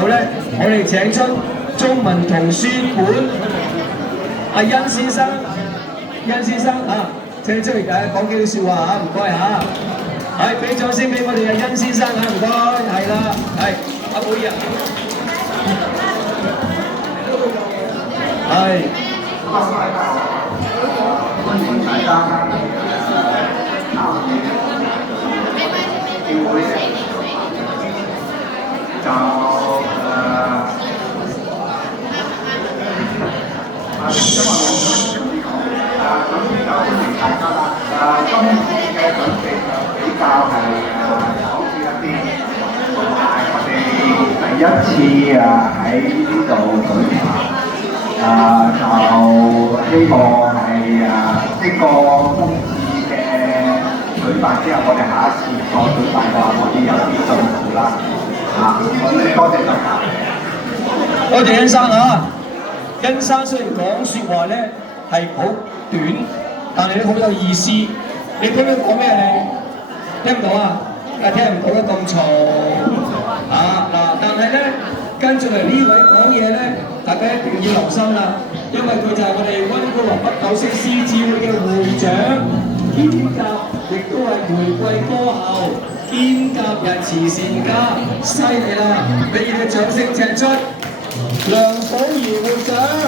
後咧，我哋請出中文圖書館阿殷先生，殷先生啊，請出嚟講幾句説話嚇，唔該嚇。係，俾掌聲俾我哋阿殷先生嚇，唔該，係啦，係阿寶儀啊，係。歡迎大家參與教會今次嘅準備就比較係好啲一啲，同埋我哋第一次喺呢度舉辦，就希望係呢個今次嘅舉辦之後，我哋下一次再舉辦嘅話，可以有啲進步啦。我哋多謝大家。多謝殷生啊！殷生雖然講説話咧係好短，但係咧好有意思。你聽佢講咩你？聽唔到啊？聽唔到得咁嘈啊！嗱，但係咧跟住嚟呢位講嘢咧，大家一定要留心啦，因為佢就係我哋溫哥華北九星獅子會嘅會長，兼夾亦都係玫瑰歌后，兼夾人慈善家，犀利啦！俾你嘅掌聲請出梁寶儀會長。